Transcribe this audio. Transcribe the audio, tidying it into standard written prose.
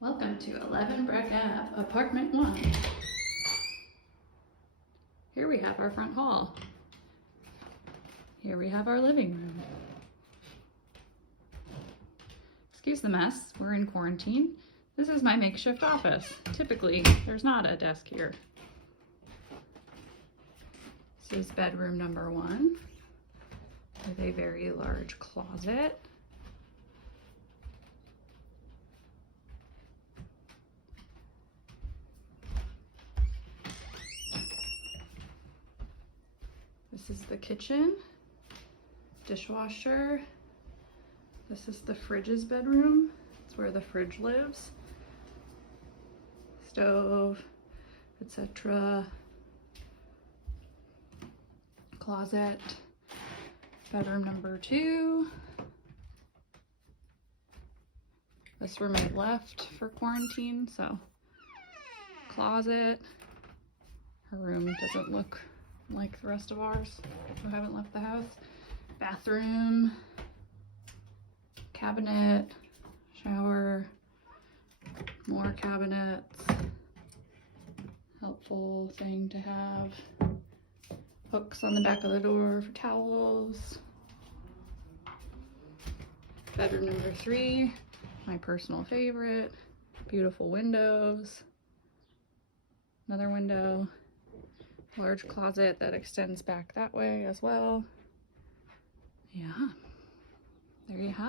Welcome to 11 Brighton Ave, apartment 1. Here we have our front hall. Here we have our living room. Excuse the mess, we're in quarantine. This is my makeshift office. Typically, there's not a desk here. This is bedroom number 1 with a very large closet. This is the kitchen, dishwasher. This is the fridge's bedroom. It's where the fridge lives. Stove, etc. Closet. Bedroom number 2. This room I left for quarantine, so closet. Her room doesn't look like the rest of ours who haven't left the house. Bathroom, cabinet, shower, more cabinets. Helpful thing to have. Hooks on the back of the door for towels. Bedroom number 3, my personal favorite. Beautiful windows. Another window. Large closet that extends back that way as well. Yeah, there you have it.